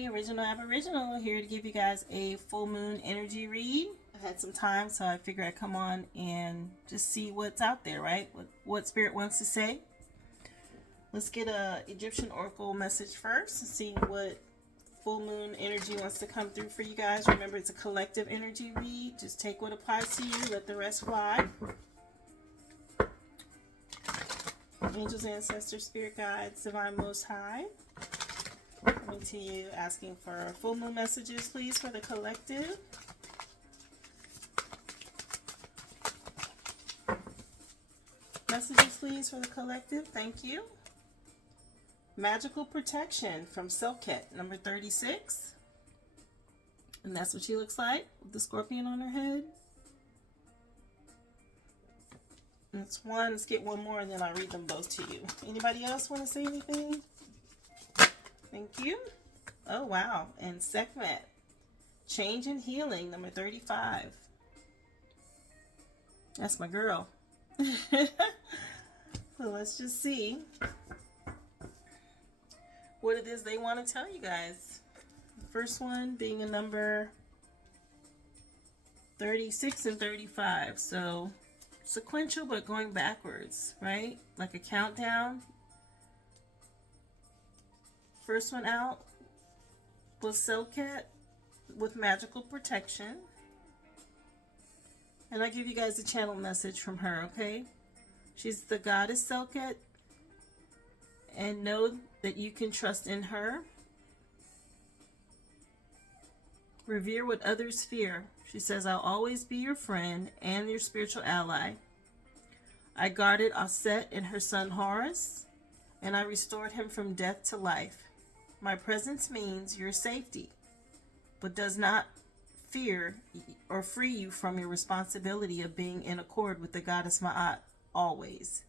Hi, Original Aboriginal here to give you guys a full moon energy read. I had some time, so I figured I'd come on and just see what's out there, right? What Spirit wants to say. Let's get a Egyptian Oracle message first and see what full moon energy wants to come through for you guys. Remember, it's a collective energy read. Just take what applies to you, let the rest fly. Angels, ancestors, spirit guides, divine most high. Coming to you asking for full moon messages, please, for the collective. Messages, please, for the collective. Thank you. Magical protection from Selket, number 36. And that's what she looks like with the scorpion on her head. That's one. Let's get one more and then I'll read them both to you. Anybody else want to say anything? Thank you. Oh, wow. And Sekhmet, change and healing, number 35. That's my girl. So let's just see what it is they want to tell you guys. The first one being a number 36 and 35. So sequential, but going backwards, right? Like a countdown. First one out was Selket with magical protection. And I give you guys a channel message from her, okay? She's the goddess Selket. And know that you can trust in her. Revere what others fear. She says, I'll always be your friend and your spiritual ally. I guarded Aset and her son Horus, and I restored him from death to life. My presence means your safety, but does not fear or free you from your responsibility of being in accord with the goddess Ma'at always.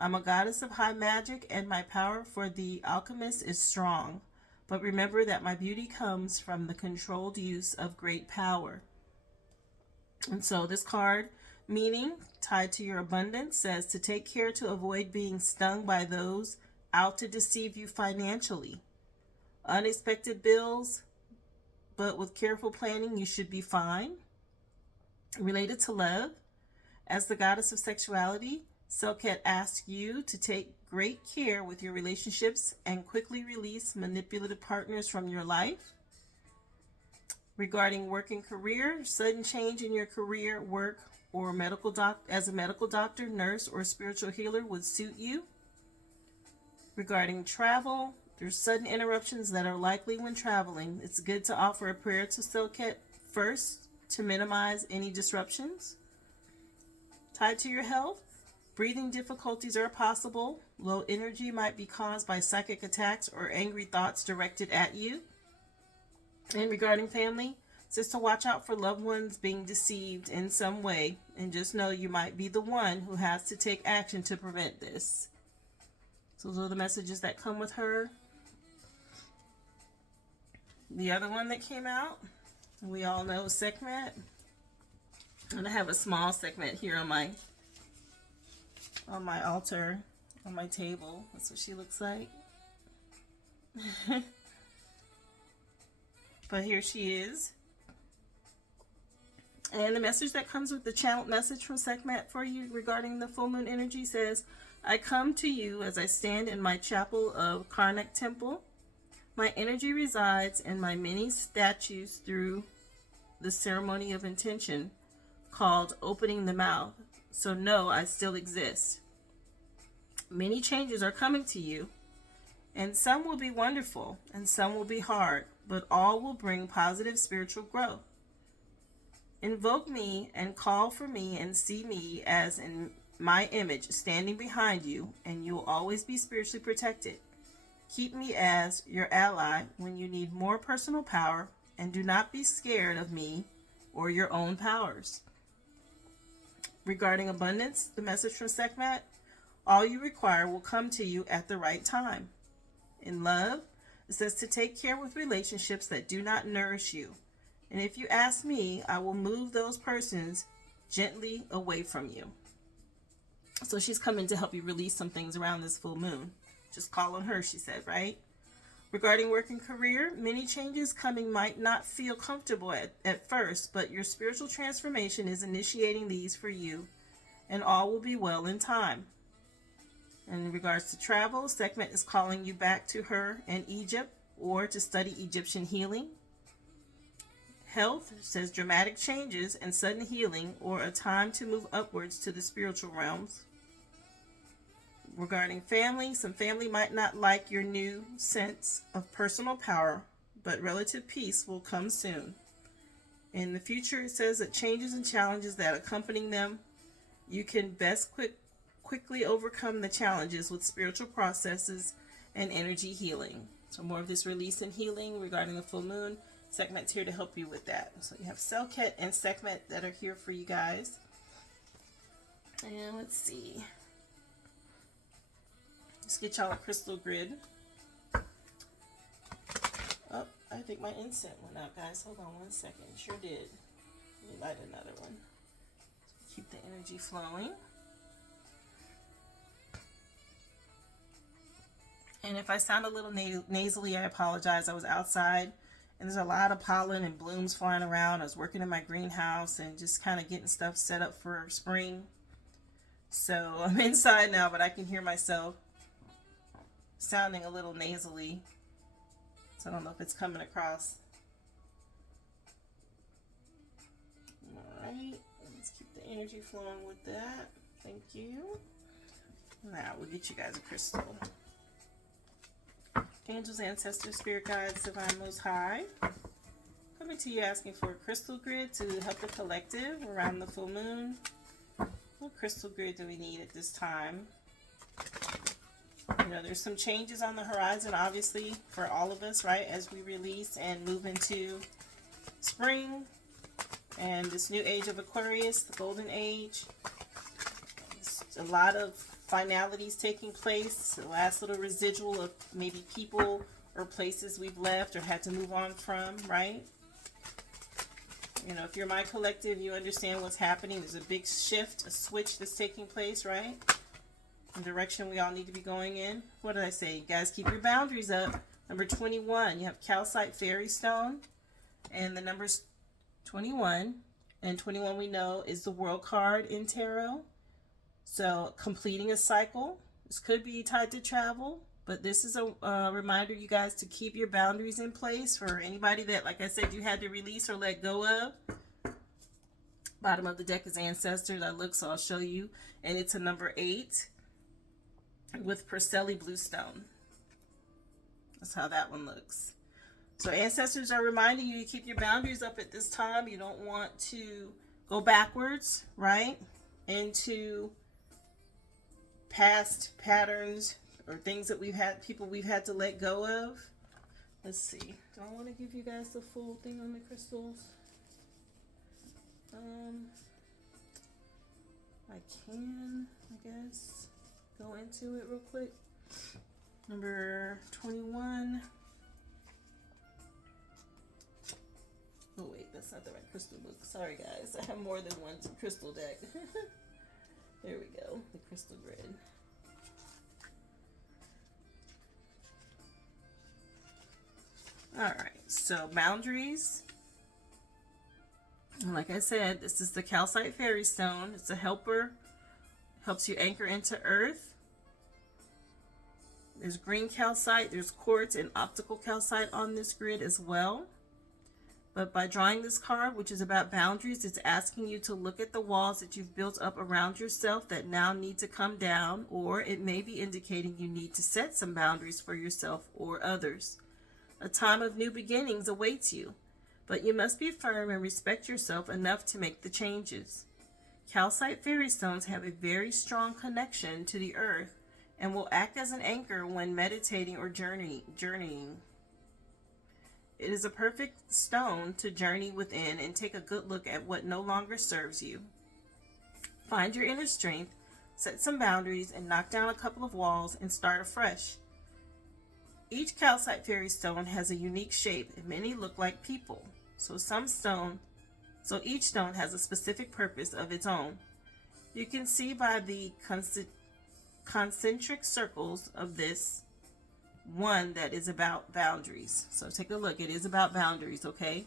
I'm a goddess of high magic, and my power for the alchemist is strong. But remember that my beauty comes from the controlled use of great power. And so this card, meaning tied to your abundance, says to take care to avoid being stung by those out to deceive you financially. Unexpected bills, but with careful planning, you should be fine. Related to love, as the goddess of sexuality, Selket asks you to take great care with your relationships and quickly release manipulative partners from your life. Regarding work and career, sudden change in your career, work, or as a medical doctor, nurse, or spiritual healer would suit you. Regarding travel, there's sudden interruptions that are likely when traveling. It's good to offer a prayer to Selket first to minimize any disruptions. Tied to your health, breathing difficulties are possible. Low energy might be caused by psychic attacks or angry thoughts directed at you. And regarding family, just to watch out for loved ones being deceived in some way, and just know you might be the one who has to take action to prevent this. So those are the messages that come with her. The other one that came out, we all know Sekhmet. And I have a small Sekhmet here on my altar, on my table. That's what she looks like. But here she is. And the message that comes with the channeled message from Sekhmet for you regarding the full moon energy says, I come to you as I stand in my chapel of Karnak Temple. My energy resides in my many statues through the ceremony of intention called opening the mouth. So know I still exist. Many changes are coming to you, and some will be wonderful and some will be hard, but all will bring positive spiritual growth. Invoke me and call for me and see me as in my image standing behind you, and you will always be spiritually protected. Keep me as your ally when you need more personal power, and do not be scared of me or your own powers. Regarding abundance, the message from Sekhmet, all you require will come to you at the right time. In love, it says to take care with relationships that do not nourish you. And if you ask me, I will move those persons gently away from you. So she's coming to help you release some things around this full moon. Just call on her, she said, right? Regarding work and career, many changes coming might not feel comfortable at first, but your spiritual transformation is initiating these for you, and all will be well in time. In regards to travel, Sekhmet is calling you back to her in Egypt or to study Egyptian healing. Health says dramatic changes and sudden healing, or a time to move upwards to the spiritual realms. Regarding family, some family might not like your new sense of personal power, but relative peace will come soon. In the future, it says that changes and challenges that accompany them, you can best quickly overcome the challenges with spiritual processes and energy healing. So more of this release and healing regarding the full moon. Sekhmet's here to help you with that. So you have Selket and Sekhmet that are here for you guys. And let's see. Let's get y'all a crystal grid. Oh, I think my incense went out, guys. Hold on one second. Sure did. Let me light another one. Keep the energy flowing. And if I sound a little nasally, I apologize. I was outside and there's a lot of pollen and blooms flying around. I was working in my greenhouse and just kind of getting stuff set up for spring. So I'm inside now, but I can hear myself sounding a little nasally. So I don't know if it's coming across. Alright, let's keep the energy flowing with that. Thank you. Now we'll get you guys a crystal. Angels, ancestors, spirit guides, divine most high. Coming to you asking for a crystal grid to help the collective around the full moon. What crystal grid do we need at this time? You know, there's some changes on the horizon, obviously, for all of us, right? As we release and move into spring and this new age of Aquarius, the golden age. There's a lot of finalities taking place, the last little residual of maybe people or places we've left or had to move on from, right? You know, if you're my collective, you understand what's happening. There's a big shift, a switch that's taking place, right? The direction we all need to be going in. What did I say? You guys keep your boundaries up. Number 21, you have calcite fairy stone, and the number's 21, and 21 we know is the world card in tarot. So completing a cycle. This could be tied to travel, but this is a reminder, you guys, to keep your boundaries in place for anybody that, like I said, you had to release or let go of. Bottom of the deck is ancestors. I look, so I'll show you. And it's a number 8 with Perselli Bluestone. That's how that one looks. So ancestors are reminding you to keep your boundaries up at this time. You don't want to go backwards, right? Into past patterns or things that people we've had to let go of. Let's see. Do I want to give you guys the full thing on the crystals? I can, I guess, go into it real quick. Number 21. Oh wait, that's not the right crystal book. Sorry guys, I have more than one crystal deck. There we go, the crystal grid. Alright, so boundaries. And like I said, this is the calcite fairy stone. It's a helper. Helps you anchor into earth. There's green calcite, there's quartz and optical calcite on this grid as well. But by drawing this card, which is about boundaries, it's asking you to look at the walls that you've built up around yourself that now need to come down, or it may be indicating you need to set some boundaries for yourself or others. A time of new beginnings awaits you, but you must be firm and respect yourself enough to make the changes. Calcite fairy stones have a very strong connection to the earth and will act as an anchor when meditating or journeying. It is a perfect stone to journey within and take a good look at what no longer serves you. Find your inner strength, set some boundaries, and knock down a couple of walls and start afresh. Each calcite fairy stone has a unique shape and many look like people. So each stone has a specific purpose of its own. You can see by the concentric circles of this one that is about boundaries. So take a look. It is about boundaries, okay?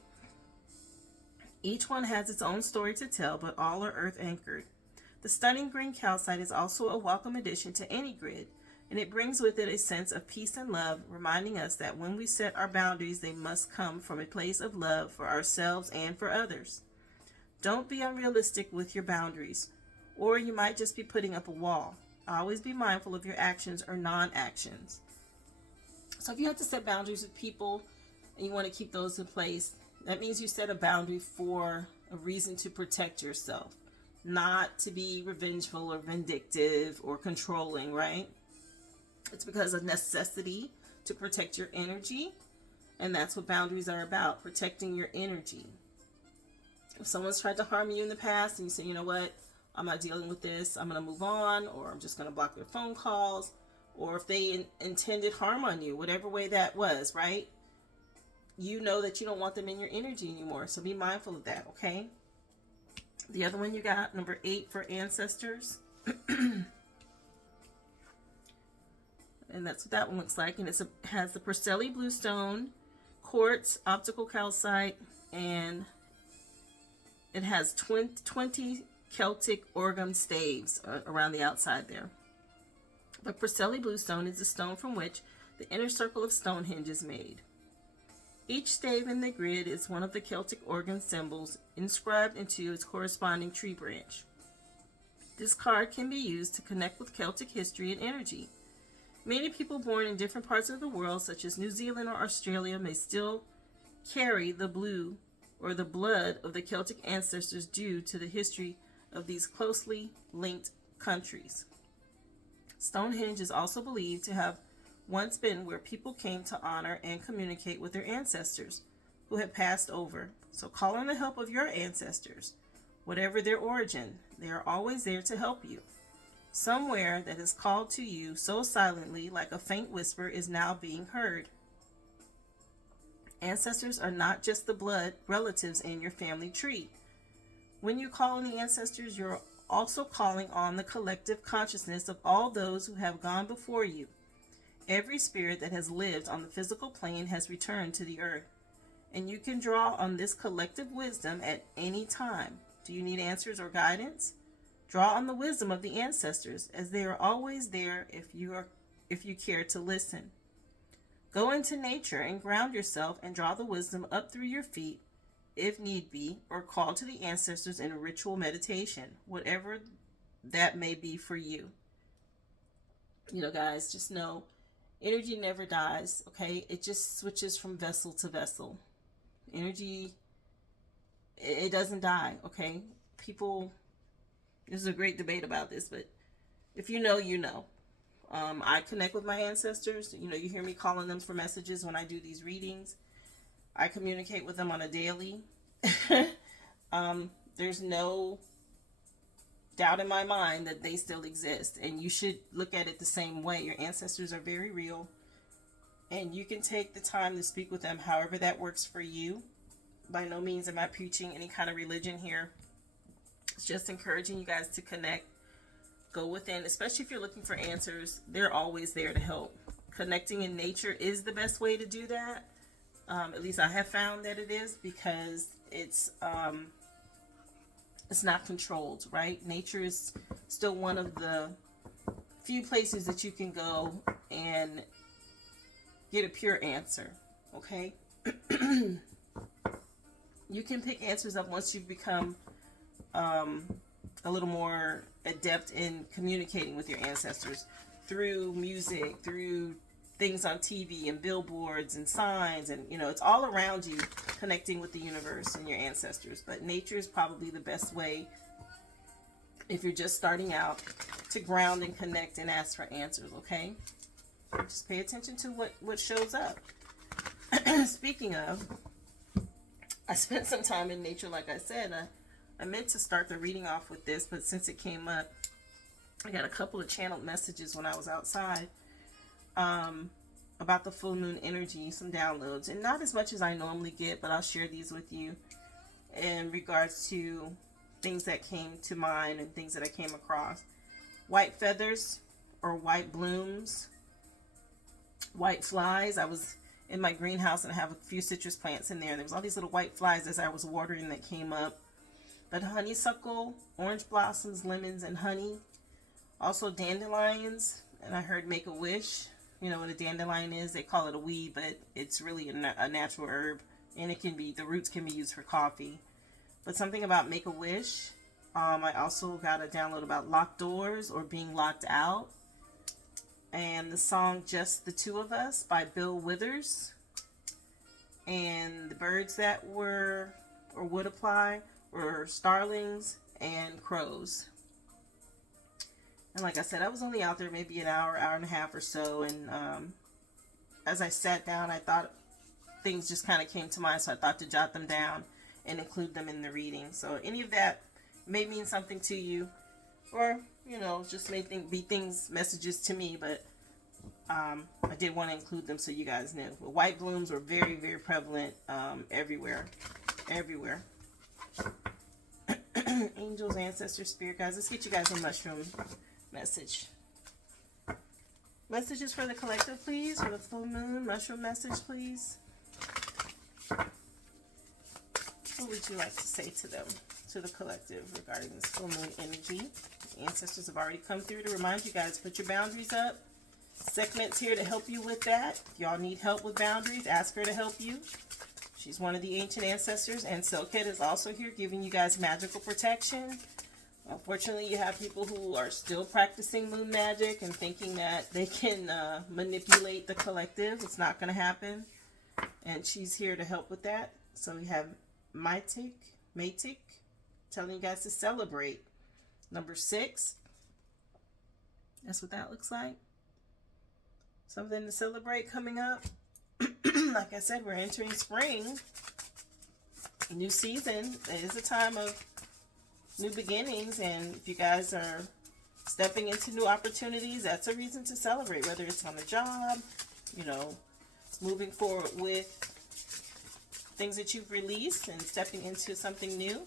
Each one has its own story to tell, but all are earth anchored. The stunning green calcite is also a welcome addition to any grid, and it brings with it a sense of peace and love, reminding us that when we set our boundaries, they must come from a place of love for ourselves and for others. Don't be unrealistic with your boundaries, or you might just be putting up a wall. Always be mindful of your actions or non-actions. So if you have to set boundaries with people and you want to keep those in place, that means you set a boundary for a reason to protect yourself, not to be revengeful or vindictive or controlling, right? It's because of necessity to protect your energy, and that's what boundaries are about, protecting your energy. If someone's tried to harm you in the past and you say, you know what, I'm not dealing with this, I'm going to move on, or I'm just going to block their phone calls, or if they intended harm on you, whatever way that was, right? You know that you don't want them in your energy anymore. So be mindful of that, okay? The other one you got, number 8 for ancestors. And that's what that one looks like. And it has the Preseli bluestone, quartz, optical calcite, and it has 20 Celtic orgum staves around the outside there. But Preseli bluestone is the stone from which the inner circle of Stonehenge is made. Each stave in the grid is one of the Celtic organ symbols inscribed into its corresponding tree branch. This card can be used to connect with Celtic history and energy. Many people born in different parts of the world, such as New Zealand or Australia, may still carry the blue or the blood of the Celtic ancestors due to the history of these closely linked countries. Stonehenge is also believed to have once been where people came to honor and communicate with their ancestors who had passed over. So call on the help of your ancestors. Whatever their origin, they are always there to help you. Somewhere that is called to you so silently, like a faint whisper, is now being heard. Ancestors are not just the blood relatives in your family tree. When you call on the ancestors, you're also calling on the collective consciousness of all those who have gone before you. Every spirit that has lived on the physical plane has returned to the earth, and you can draw on this collective wisdom at any time. Do you need answers or guidance? Draw on the wisdom of the ancestors, as they are always there if you care to listen. Go into nature and ground yourself and draw the wisdom up through your feet, if need be, or call to the ancestors in a ritual meditation, whatever that may be for you. You know, guys, just know energy never dies, okay? It just switches from vessel to vessel. Energy, it doesn't die, okay? People, there's a great debate about this, but if you know, you know. I connect with my ancestors. You know, you hear me calling them for messages when I do these readings. I communicate with them on a daily. There's no doubt in my mind that they still exist, and you should look at it the same way. Your ancestors are very real, and you can take the time to speak with them however that works for you. By no means am I preaching any kind of religion here. It's just encouraging you guys to connect. Go within, especially if you're looking for answers. They're always there to help. Connecting in nature is the best way to do that. At least I have found that it is, because it's not controlled, right? Nature is still one of the few places that you can go and get a pure answer, okay? You can pick answers up once you've become a little more adept in communicating with your ancestors through music, through things on TV and billboards and signs, and you know, it's all around you, connecting with the universe and your ancestors. But nature is probably the best way if you're just starting out to ground and connect and ask for answers, okay? Just pay attention to what shows up. Speaking of, I spent some time in nature, like I said. I meant to start the reading off with this, but since it came up, I got a couple of channeled messages when I was outside about the full moon energy, some downloads, and not as much as I normally get, but I'll share these with you in regards to things that came to mind and things that I came across. White feathers or white blooms white flies. I was in my greenhouse and I have a few citrus plants in there. There was all these little white flies as I was watering that came up. But honeysuckle, orange blossoms, lemons, and honey. Also dandelions, and I heard make a wish. You know what a dandelion is? They call it a weed, but it's really a natural herb, and it can be, the roots can be used for coffee. But something about make a wish. I also got a download about locked doors or being locked out, and the song Just the Two of Us by Bill Withers. And the birds that were or would apply were starlings and crows. And like I said, I was only out there maybe an hour, hour and a half or so, and as I sat down, I thought things just kind of came to mind, so I thought to jot them down and include them in the reading. So any of that may mean something to you, or, you know, just may be things, messages to me, but I did want to include them so you guys knew. But white blooms were very, very prevalent everywhere. Angels, ancestors, spirit guides. Let's get you guys a mushroom message. Messages for the collective, please. For the full moon, mushroom message, please. What would you like to say to them, to the collective, regarding this full moon energy? The ancestors have already come through to remind you guys, put your boundaries up. Sekhmet's here to help you with that. If y'all need help with boundaries, ask her to help you. She's one of the ancient ancestors, and Silkhead is also here giving you guys magical protection. Unfortunately, you have people who are still practicing moon magic and thinking that they can manipulate the collective. It's not going to happen, and she's here to help with that. So we have Matic, telling you guys to celebrate. Number 6. That's what that looks like. Something to celebrate coming up. Like I said, we're entering spring. New season. It is a time of new beginnings, and if you guys are stepping into new opportunities, that's a reason to celebrate, whether it's on a job, you know, moving forward with things that you've released and stepping into something new.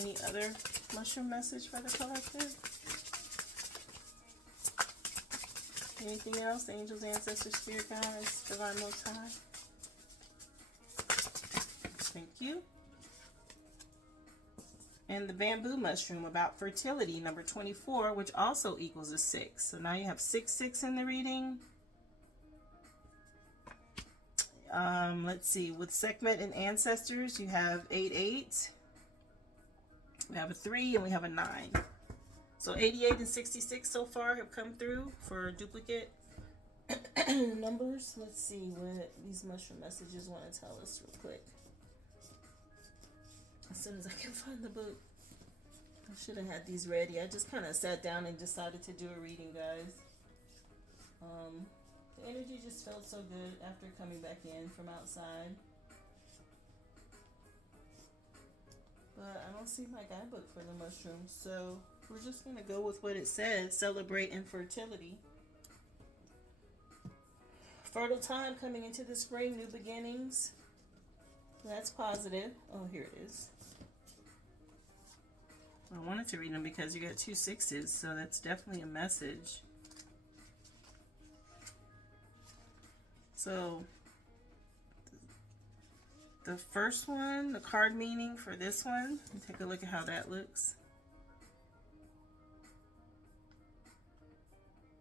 Any other mushroom message for the collective? Anything else? Angels, ancestors, spirit guides, divine most high. Thank you. And the bamboo mushroom about fertility, number 24, which also equals a 6. So now you have 6, 6 in the reading. Let's see. With Sekhmet and ancestors, you have 8, 8. We have a 3 and we have a 9. So 88 and 66 so far have come through for duplicate numbers. Let's see what these mushroom messages want to tell us real quick. As soon as I can find the book. I should have had these ready. I just kind of sat down and decided to do a reading, guys. The energy just felt so good after coming back in from outside. But I don't see my guidebook for the mushrooms, so we're just going to go with what it says. Celebrate infertility. Fertile time coming into the spring, new beginnings. That's positive. Oh, here it is. I wanted to read them because you got 2 6s, so that's definitely a message. So the first one, the card meaning for this one, take a look at how that looks.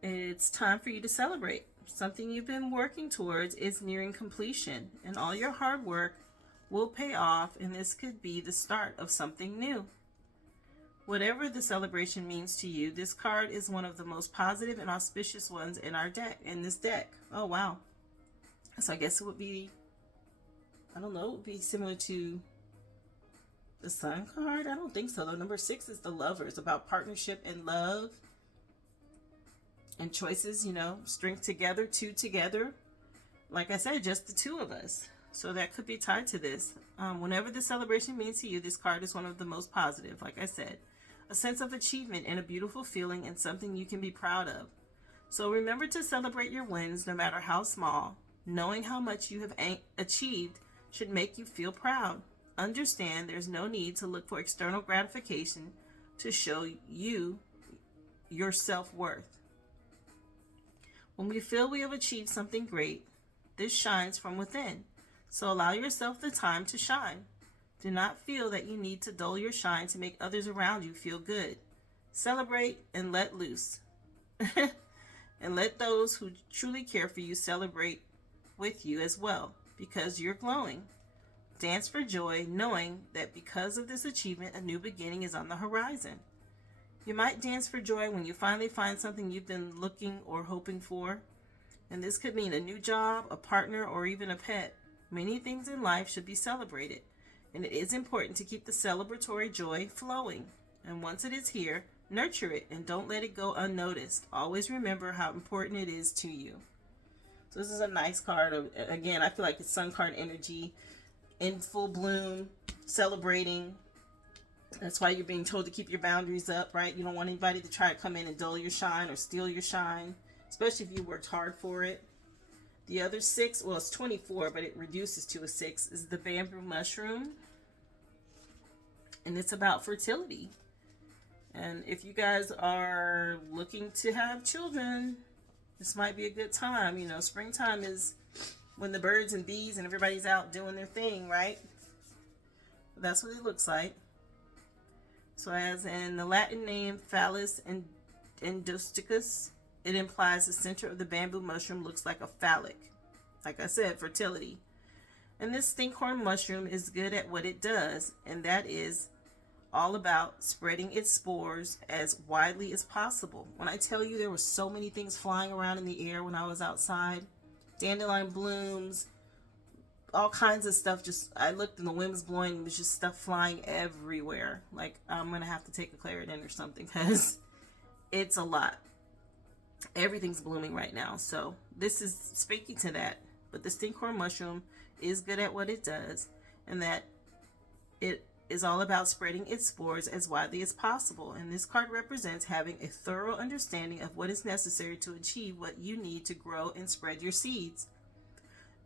It's time for you to celebrate. Something you've been working towards is nearing completion, and all your hard work will pay off, and this could be the start of something new. Whatever the celebration means to you, this card is one of the most positive and auspicious ones in our deck, in this deck. Oh, wow. So I guess it would be, I don't know, it would be similar to the Sun card. I don't think so, though. Number 6 is the Lovers, about partnership and love and choices, you know, strength together, 2 together. Like I said, just the 2 of us. So that could be tied to this. Whenever the celebration means to you, this card is one of the most positive, like I said. A sense of achievement and a beautiful feeling and something you can be proud of. So remember to celebrate your wins, no matter how small. Knowing how much you have achieved should make you feel proud. Understand there's no need to look for external gratification to show you your self-worth. When we feel we have achieved something great, this shines from within. So allow yourself the time to shine. Do not feel that you need to dull your shine to make others around you feel good. Celebrate and let loose. And let those who truly care for you celebrate with you as well, because you're glowing. Dance for joy, knowing that because of this achievement, a new beginning is on the horizon. You might dance for joy when you finally find something you've been looking or hoping for. And this could mean a new job, a partner, or even a pet. Many things in life should be celebrated, and it is important to keep the celebratory joy flowing. And once it is here, nurture it and don't let it go unnoticed. Always remember how important it is to you. So this is a nice card. Again, I feel like it's sun card energy in full bloom, celebrating. That's why you're being told to keep your boundaries up, right? You don't want anybody to try to come in and dull your shine or steal your shine, especially if you worked hard for it. The other 6, well, it's 24, but it reduces to a 6, is the bamboo mushroom. And it's about fertility. And if you guys are looking to have children, this might be a good time. You know, springtime is when the birds and bees and everybody's out doing their thing, right? That's what it looks like. So as in the Latin name Phallus endosticus, it implies the center of the bamboo mushroom looks like a phallic. Like I said, fertility. And this stinkhorn mushroom is good at what it does, and that is all about spreading its spores as widely as possible. When I tell you there were so many things flying around in the air when I was outside, dandelion blooms, all kinds of stuff. Just I looked and the wind was blowing, and there's just stuff flying everywhere. Like I'm gonna have to take a Claritin or something because it's a lot. Everything's blooming right now, so this is speaking to that. But the stinkhorn mushroom is good at what it does, and that it is all about spreading its spores as widely as possible. And this card represents having a thorough understanding of what is necessary to achieve what you need to grow and spread your seeds.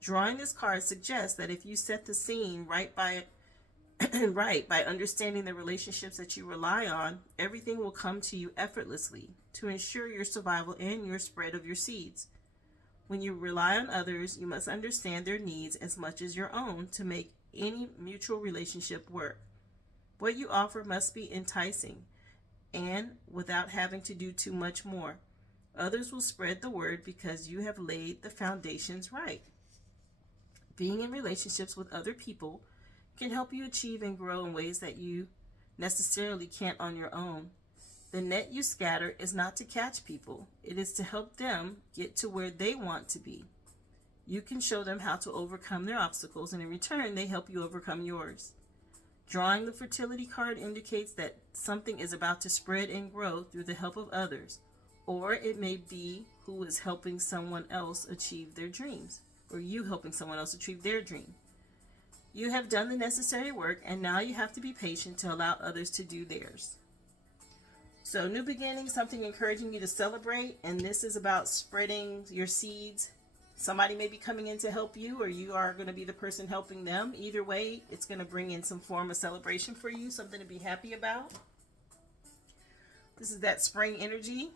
Drawing this card suggests that if you set the scene right by understanding the relationships that you rely on, everything will come to you effortlessly to ensure your survival and your spread of your seeds. When you rely on others, you must understand their needs as much as your own to make any mutual relationship work. What you offer must be enticing and without having to do too much more. Others will spread the word because you have laid the foundations right. Being in relationships with other people can help you achieve and grow in ways that you necessarily can't on your own. The net you scatter is not to catch people. It is to help them get to where they want to be. You can show them how to overcome their obstacles, and in return, they help you overcome yours. Drawing the fertility card indicates that something is about to spread and grow through the help of others, or it may be who is helping someone else achieve their dreams, or you helping someone else achieve their dream. You have done the necessary work, and now you have to be patient to allow others to do theirs. So, new beginning, something encouraging you to celebrate, and this is about spreading your seeds. Somebody may be coming in to help you, or you are going to be the person helping them. Either way, it's going to bring in some form of celebration for you, something to be happy about. This is that spring energy,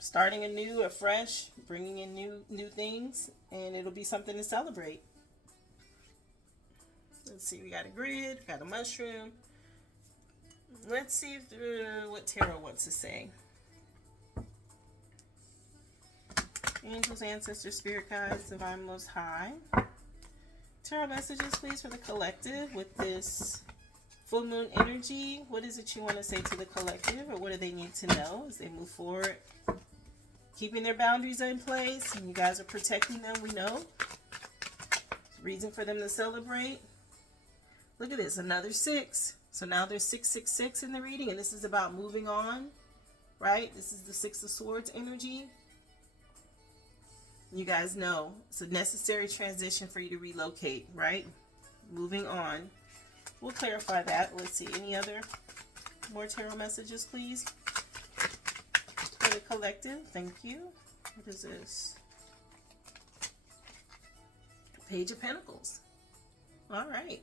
starting anew, afresh, bringing in new things, and it'll be something to celebrate. Let's see, we got a grid, got a mushroom. Let's see what tarot wants to say. Angels, ancestors, spirit guides, divine most high. Tarot messages, please, for the collective with this full moon energy. What is it you want to say to the collective, or what do they need to know as they move forward? Keeping their boundaries in place, and you guys are protecting them, we know. Reason for them to celebrate. Look at this, another 6. So now there's 666 in the reading, and this is about moving on, right? This is the 6 of Swords energy. You guys know it's a necessary transition for you to relocate, right? Moving on. We'll clarify that. Let's see. Any other more tarot messages, please? For the collective. Thank you. What is this? Page of Pentacles. All right.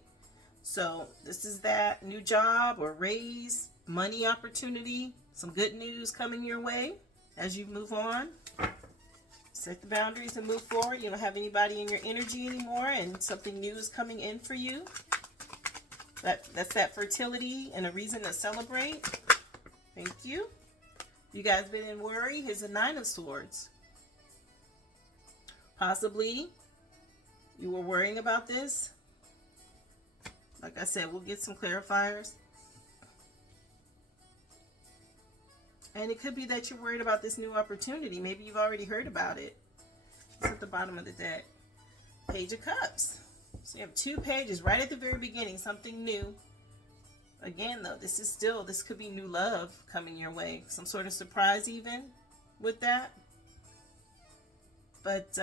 So this is that new job or raise, money opportunity. Some good news coming your way as you move on. Set the boundaries and move forward. You don't have anybody in your energy anymore, and something new is coming in for you. That's that fertility and a reason to celebrate. Thank you. You guys been in worry. Here's the Nine of Swords. Possibly you were worrying about this. Like I said, we'll get some clarifiers. And it could be that you're worried about this new opportunity. Maybe you've already heard about it. It's at the bottom of the deck. Page of Cups. So you have 2 pages right at the very beginning, something new. Again, though, this could be new love coming your way. Some sort of surprise even with that. But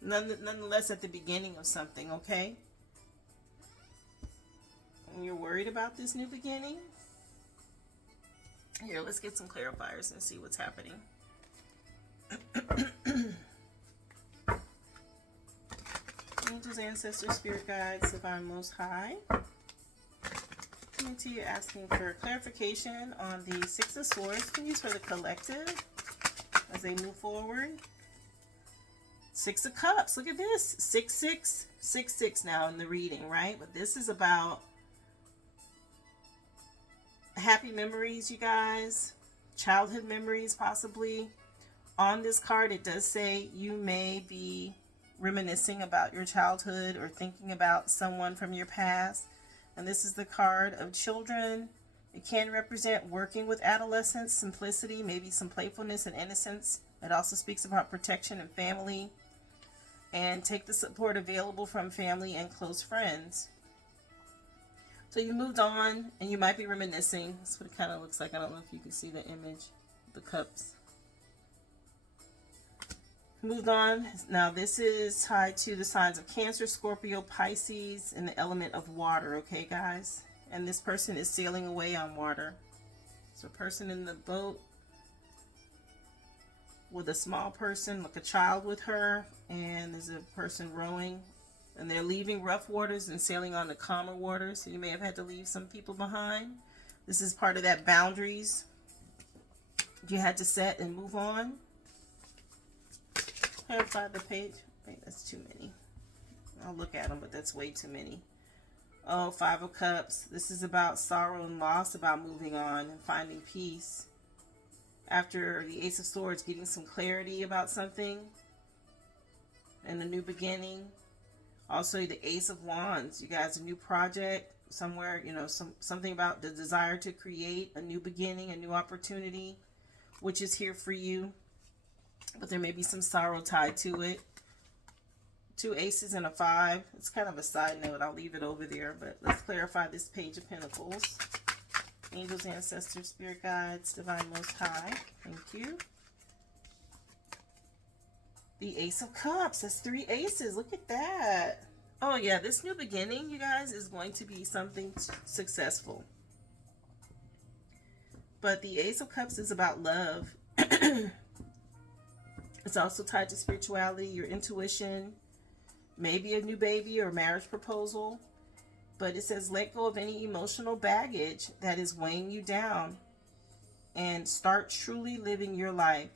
nonetheless at the beginning of something, okay? And you're worried about this new beginning? Here, let's get some clarifiers and see what's happening. Angels, ancestors, spirit guides, divine most high. Coming to you asking for clarification on the Six of Swords. Can use for the collective as they move forward. 6 of Cups. Look at this. 6, 6, 6, 6 now in the reading, right? But this is about happy memories, you guys. Childhood memories, possibly. On this card, it does say you may be reminiscing about your childhood or thinking about someone from your past. And this is the card of children. It can represent working with adolescents, simplicity, maybe some playfulness and innocence. It also speaks about protection and family. And take the support available from family and close friends. So you moved on and you might be reminiscing. That's what it kind of looks like. I don't know if you can see the image, the cups. Moved on. Now this is tied to the signs of Cancer, Scorpio, Pisces, and the element of water, okay guys? And this person is sailing away on water. So a person in the boat with a small person, like a child with her, and there's a person rowing, and they're leaving rough waters and sailing on the calmer waters. So you may have had to leave some people behind. This is part of that boundaries you had to set and move on. Clarify the page. Wait, that's too many. I'll look at them, but that's way too many. Oh, 5 of Cups. This is about sorrow and loss, about moving on and finding peace. After the Ace of Swords, getting some clarity about something and a new beginning. Also, the Ace of Wands. You guys, a new project somewhere, you know, something about the desire to create a new beginning, a new opportunity, which is here for you. But there may be some sorrow tied to it. 2 aces and a 5. It's kind of a side note. I'll leave it over there. But let's clarify this Page of Pentacles. Angels, ancestors, spirit guides, divine most high. Thank you. The Ace of Cups. That's 3 aces. Look at that. Oh yeah, this new beginning, you guys, is going to be something successful. But the Ace of Cups is about love. It's also tied to spirituality, your intuition, maybe a new baby or marriage proposal. But it says let go of any emotional baggage that is weighing you down and start truly living your life.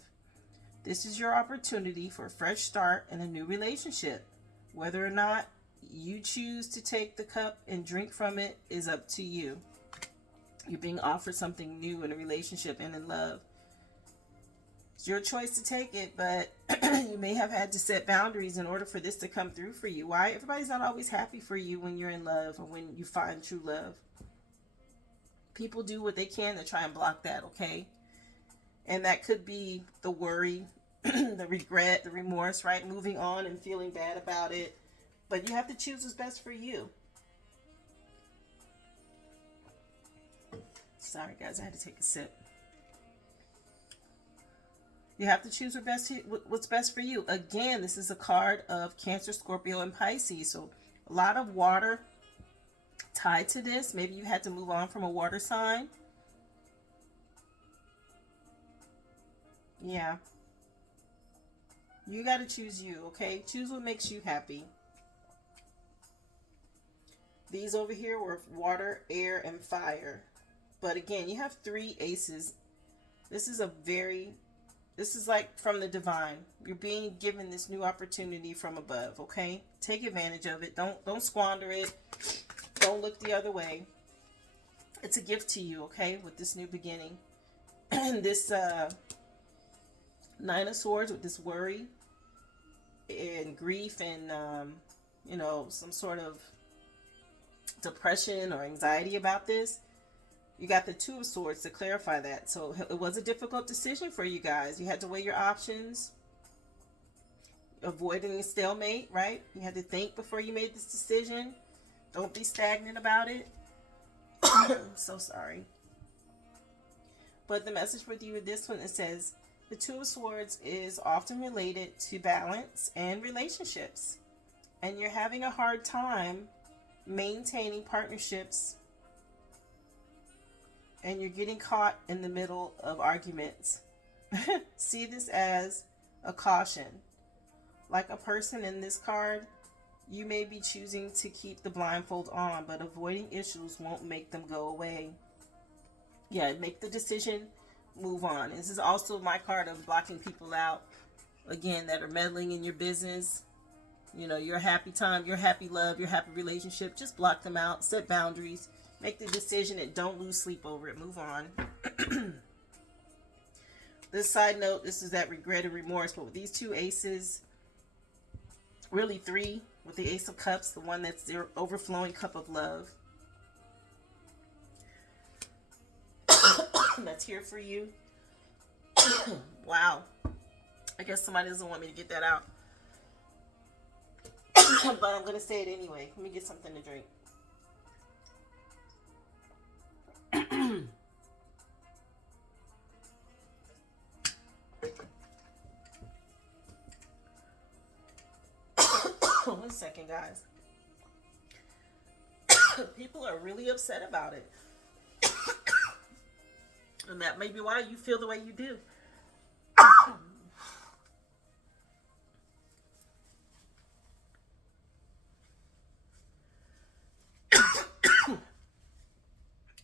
This is your opportunity for a fresh start and a new relationship. Whether or not you choose to take the cup and drink from it is up to you. You're being offered something new in a relationship and in love. It's your choice to take it, but you may have had to set boundaries in order for this to come through for you. Why? Everybody's not always happy for you when you're in love or when you find true love. People do what they can to try and block that, okay? And that could be the worry, the regret, the remorse, right? Moving on and feeling bad about it. But you have to choose what's best for you. Sorry, guys, I had to take a sip. You have to choose what's best for you. Again, this is a card of Cancer, Scorpio, and Pisces. So a lot of water tied to this. Maybe you had to move on from a water sign. Yeah. You got to choose you, okay? Choose what makes you happy. These over here were water, air, and fire. But again, you have 3 aces. This is a very This is like from the divine. You're being given this new opportunity from above, okay? Take advantage of it. Don't squander it. Don't look the other way. It's a gift to you, okay, with this new beginning. And this Nine of Swords with this worry and grief and, you know, some sort of depression or anxiety about this. You got the Two of Swords to clarify that. So it was a difficult decision for you guys. You had to weigh your options. Avoiding a stalemate, right? You had to think before you made this decision. Don't be stagnant about it. I'm so sorry. But the message with you with this one, it says, the Two of Swords is often related to balance and relationships. And you're having a hard time maintaining partnerships, and you're getting caught in the middle of arguments. See this as a caution. Like a person in this card, you may be choosing to keep the blindfold on, but avoiding issues won't make them go away. Yeah, make the decision, move on. This is also my card of blocking people out, again, that are meddling in your business. You know, your happy time, your happy love, your happy relationship. Just block them out, set boundaries. Make the decision and don't lose sleep over it. Move on. This side note, this is that regret and remorse. But with these two aces, really three, with the Ace of Cups, the one that's their overflowing cup of love. That's here for you. Wow. I guess somebody doesn't want me to get that out. But I'm going to say it anyway. Let me get something to drink. One second, guys. People are really upset about it. And that may be why you feel the way you do.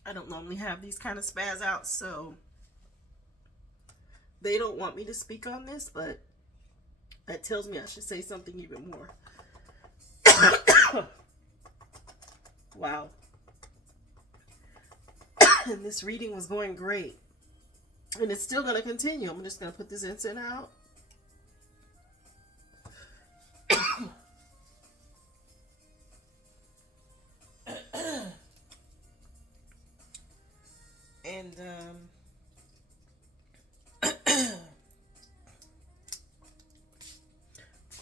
I don't normally have these kind of spaz out, so they don't want me to speak on this, but that tells me I should say something even more. Wow. And this reading was going great. And it's still going to continue. I'm just going to put this incense out. And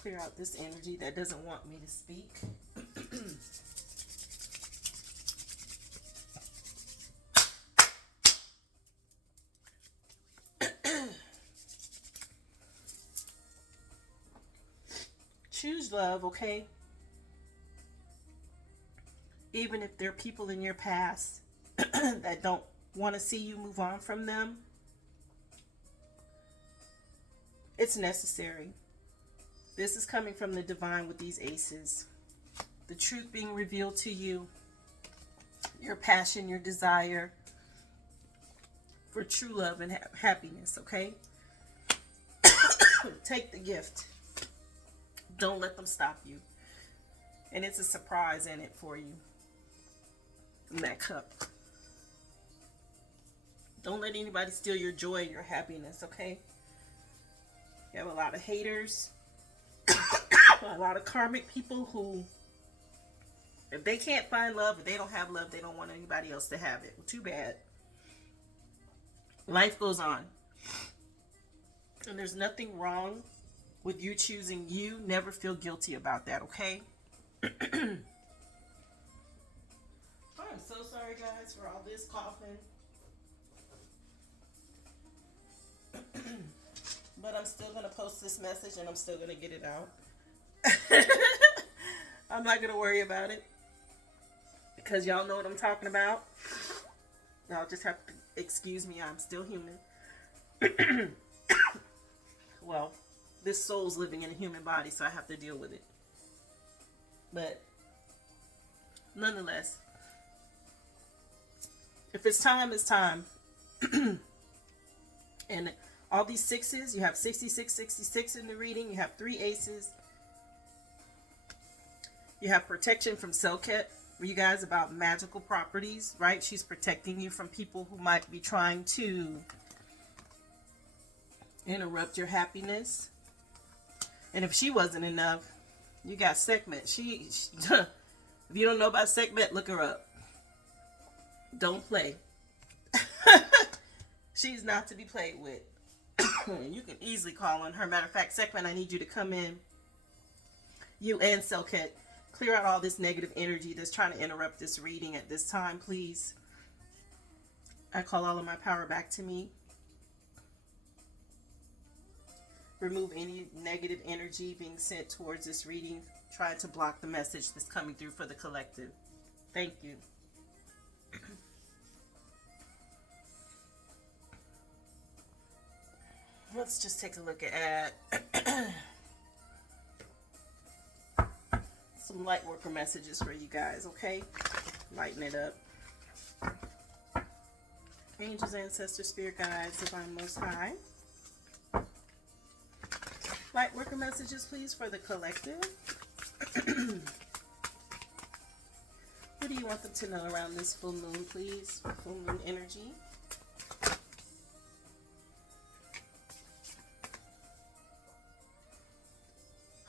clear out this energy that doesn't want me to speak. Choose love, okay? Even if there are people in your past that don't want to see you move on from them, it's necessary. This is coming from the divine with these aces. The truth being revealed to you, your passion, your desire for true love and happiness, okay? Take the gift. Don't let them stop you. And it's a surprise in it for you. In that cup. Don't let anybody steal your joy and your happiness, okay? You have a lot of haters. A lot of karmic people who, if they can't find love, if they don't have love, they don't want anybody else to have it. Well, too bad. Life goes on. And there's nothing wrong with you choosing you. Never feel guilty about that, okay? I'm so sorry, guys, for all this coughing. But I'm still going to post this message and I'm still going to get it out. I'm not going to worry about it. Because y'all know what I'm talking about. Y'all just have to excuse me. I'm still human. Well, this soul's living in a human body, so I have to deal with it. But nonetheless, if it's time, it's time. And All these sixes, you have 66, 66 in the reading. You have 3 aces. You have protection from Selket, you guys, about magical properties, right? She's protecting you from people who might be trying to interrupt your happiness. And if she wasn't enough, you got Sekhmet. She if you don't know about Sekhmet, look her up. Don't play. She's not to be played with. You can easily call on her. Matter of fact, Sekhmet, I need you to come in. You and Selket, clear out all this negative energy that's trying to interrupt this reading at this time, please. I call all of my power back to me. Remove any negative energy being sent towards this reading. Try to block the message that's coming through for the collective. Thank you. Let's just take a look at some light worker messages for you guys, okay? Lighten it up. Angels, ancestors, spirit guides, divine most high. Light worker messages, please, for the collective. What do you want them to know around this full moon, please? Full moon energy.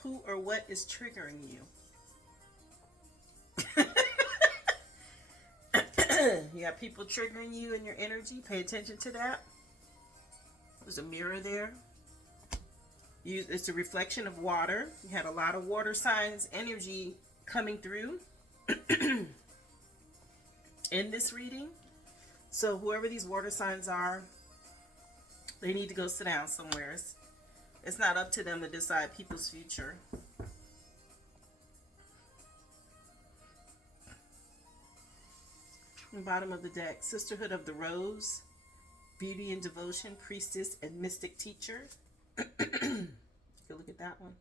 Who or what is triggering you? You got people triggering you in your energy. Pay attention to that. There's a mirror there. It's a reflection of water. You had a lot of water signs energy coming through in this reading. So whoever these water signs are, they need to go sit down somewhere. It's not up to them to decide people's future. On the bottom of the deck, Sisterhood of the Rose, Beauty and Devotion, Priestess and Mystic Teacher. Go look at that one.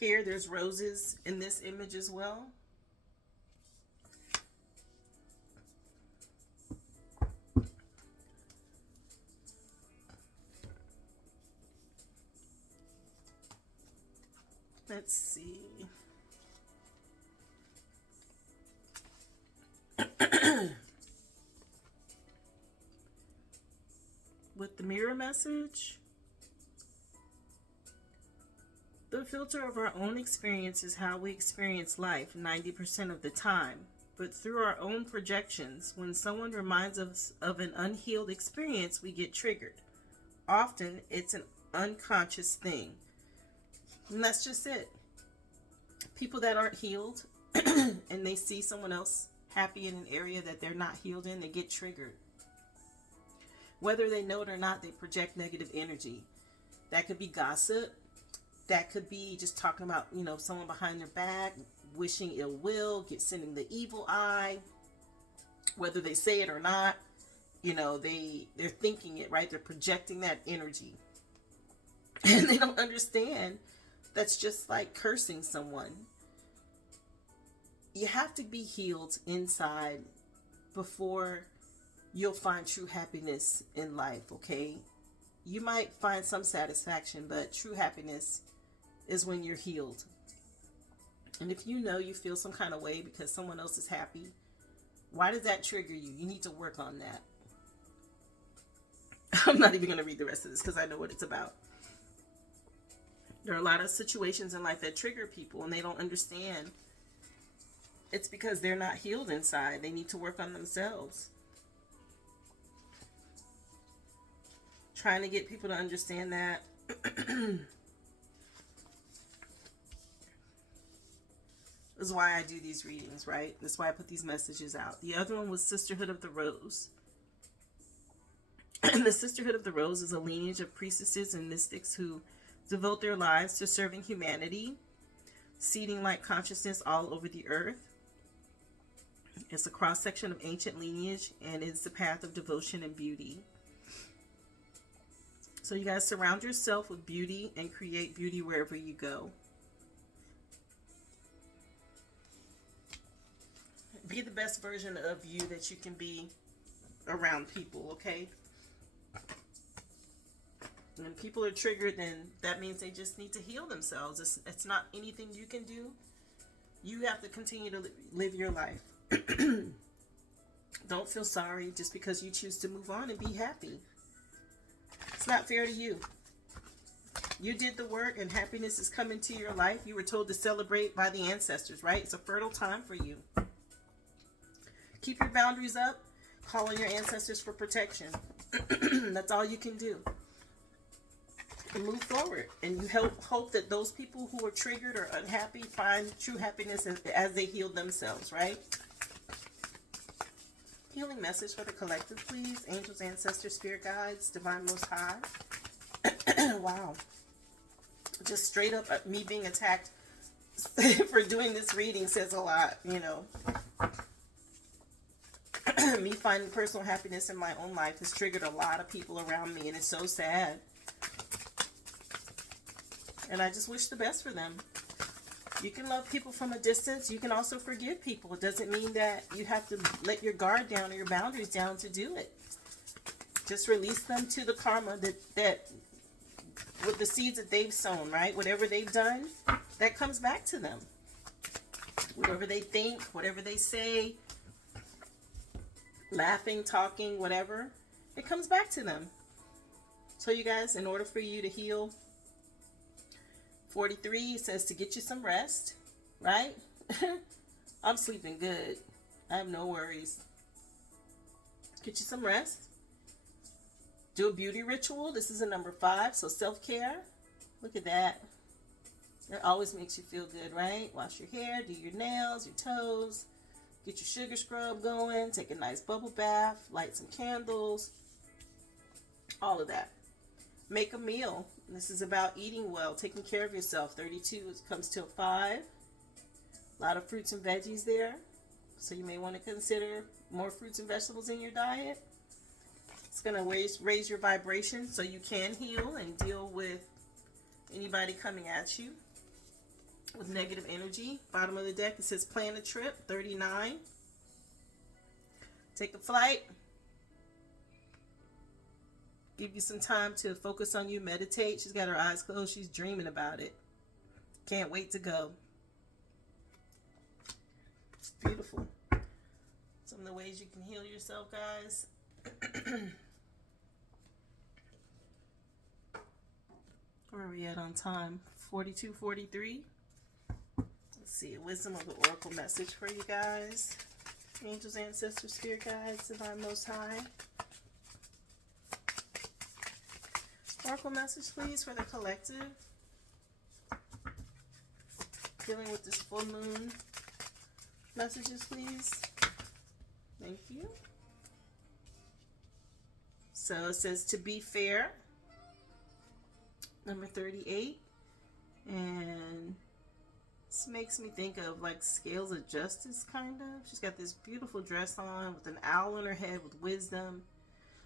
Here, there's roses in this image as well. Let's see. With the mirror message, the filter of our own experience is how we experience life 90% of the time. But through our own projections, when someone reminds us of an unhealed experience, we get triggered. Often, it's an unconscious thing. And that's just it. People that aren't healed and they see someone else happy in an area that they're not healed in, they get triggered. Whether they know it or not, they project negative energy. That could be gossip. That could be just talking about, someone behind their back, wishing ill will, sending the evil eye. Whether they say it or not, they're thinking it, right? They're projecting that energy. And they don't understand. That's just like cursing someone. You have to be healed inside before you'll find true happiness in life, okay? You might find some satisfaction, but true happiness is when you're healed. And if you feel some kind of way because someone else is happy, why does that trigger you? You need to work on that. I'm not even going to read the rest of this because I know what it's about. There are a lot of situations in life that trigger people and they don't understand. It's because they're not healed inside. They need to work on themselves. Trying to get people to understand that. This is why I do these readings, right? That's why I put these messages out. The other one was Sisterhood of the Rose. And the Sisterhood of the Rose is a lineage of priestesses and mystics who devote their lives to serving humanity, seeding light consciousness all over the earth. It's a cross-section of ancient lineage, and it's the path of devotion and beauty. So you guys surround yourself with beauty and create beauty wherever you go. Be the best version of you that you can be around people, okay? when people are triggered, then that means they just need to heal themselves. It's not anything you can do. You have to continue to live your life. Don't feel sorry just because you choose to move on and be happy. It's not fair to you. You did the work and happiness is coming to your life. You were told to celebrate by the ancestors, right? It's a fertile time for you. Keep your boundaries up. Call on your ancestors for protection. That's all you can do. And move forward. And you hope that those people who are triggered or unhappy find true happiness as they heal themselves, right? Healing message for the collective, please. Angels, ancestors, spirit guides, divine most high. Wow. Just straight up me being attacked for doing this reading says a lot, you know. Me finding personal happiness in my own life has triggered a lot of people around me, and it's so sad. And I just wish the best for them. You can love people from a distance. You can also forgive people. It doesn't mean that you have to let your guard down or your boundaries down to do it. Just release them to the karma that with the seeds that they've sown, right? Whatever they've done, that comes back to them. Whatever they think, whatever they say, laughing, talking, whatever, it comes back to them. So you guys, in order for you to heal, 43 says to get you some rest, right? I'm sleeping good. I have no worries. Get you some rest. Do a beauty ritual. This is a number 5, so self-care. Look at that. It always makes you feel good, right? Wash your hair, do your nails, your toes. Get your sugar scrub going. Take a nice bubble bath. Light some candles. All of that. Make a meal. This is about eating well, taking care of yourself. 32 comes to a 5. A lot of fruits and veggies there. So you may want to consider more fruits and vegetables in your diet. It's going to raise your vibration so you can heal and deal with anybody coming at you with negative energy. Bottom of the deck, it says plan a trip. 39. Take a flight. Give you some time to focus on you, meditate. She's got her eyes closed. She's dreaming about it. Can't wait to go. It's beautiful. Some of the ways you can heal yourself, guys. Where are we at on time? 42:43. Let's see. Wisdom of the Oracle message for you guys. Angels, ancestors, spirit guides, divine most high. Oracle message, please, for the collective. Dealing with this full moon. Messages, please. Thank you. So it says to be fair. Number 38. And this makes me think of like Scales of Justice, kind of. She's got this beautiful dress on with an owl on her head with wisdom.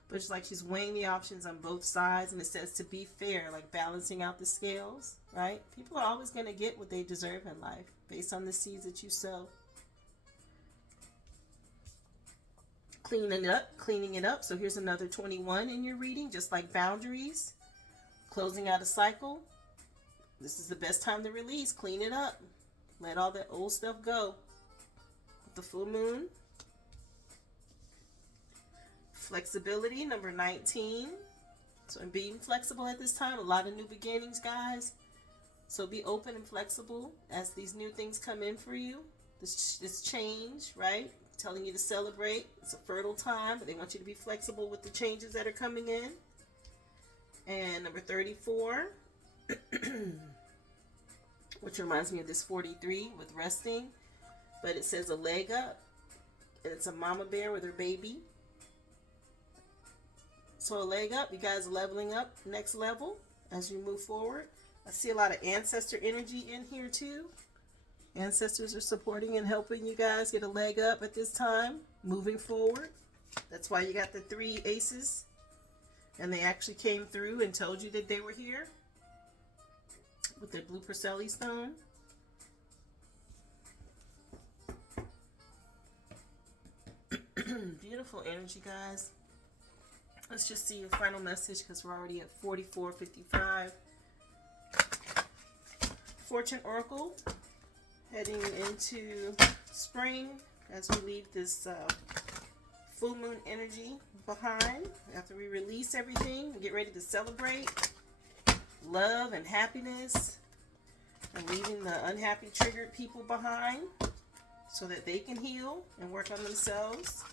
But it's like she's weighing the options on both sides. And it says to be fair, like balancing out the scales, right? People are always going to get what they deserve in life based on the seeds that you sow. Cleaning it up. So here's another 21 in your reading, just like boundaries. Closing out a cycle. This is the best time to release. Clean it up. Let all that old stuff go. With the full moon. Flexibility, number 19. So I'm being flexible at this time. A lot of new beginnings, guys. So be open and flexible as these new things come in for you. This change, right? Telling you to celebrate. It's a fertile time, but they want you to be flexible with the changes that are coming in. And number 34, which reminds me of this 43 with resting, but it says a leg up, and it's a mama bear with her baby. So a leg up, you guys are leveling up, next level as you move forward. I see a lot of ancestor energy in here too. Ancestors are supporting and helping you guys get a leg up at this time, moving forward. That's why you got the 3 aces. And they actually came through and told you that they were here with their blue Perseli stone. Beautiful energy, guys. Let's just see a final message because we're already at 44:55. Fortune Oracle, heading into spring as we leave this full moon energy behind. After we release everything and get ready to celebrate love and happiness and leaving the unhappy, triggered people behind so that they can heal and work on themselves.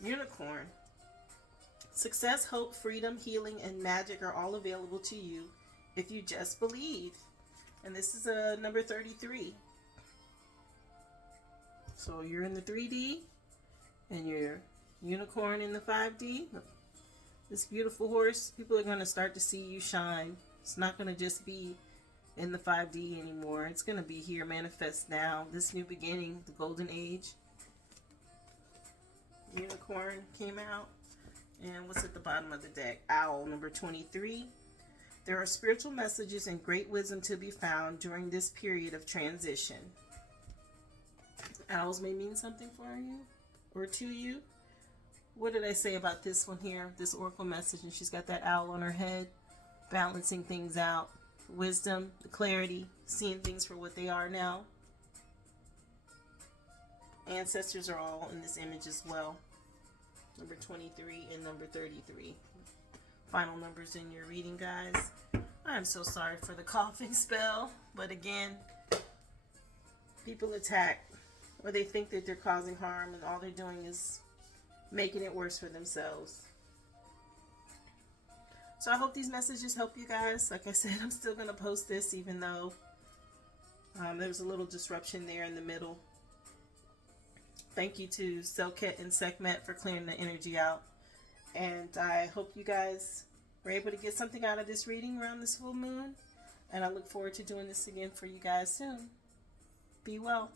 Unicorn. Success, hope, freedom, healing, and magic are all available to you if you just believe. And this is number 33. So you're in the 3D and you're unicorn in the 5D. This beautiful horse, people are going to start to see you shine. It's not going to just be in the 5D anymore. It's going to be here, manifest now. This new beginning, the golden age. Unicorn came out. And what's at the bottom of the deck? Owl, number 23. There are spiritual messages and great wisdom to be found during this period of transition. Owls may mean something for you or to you. What did I say about this one here? This oracle message, and she's got that owl on her head, balancing things out. Wisdom, the clarity, seeing things for what they are now. Ancestors are all in this image as well. Number 23 and number 33. Final numbers in your reading, guys. I'm so sorry for the coughing spell, but again, people attack or they think that they're causing harm and all they're doing is making it worse for themselves. So I hope these messages help you guys. Like I said, I'm still going to post this even though there was a little disruption there in the middle. Thank you to Selket and Sekhmet for clearing the energy out. And I hope you guys were able to get something out of this reading around this full moon. And I look forward to doing this again for you guys soon. Be well.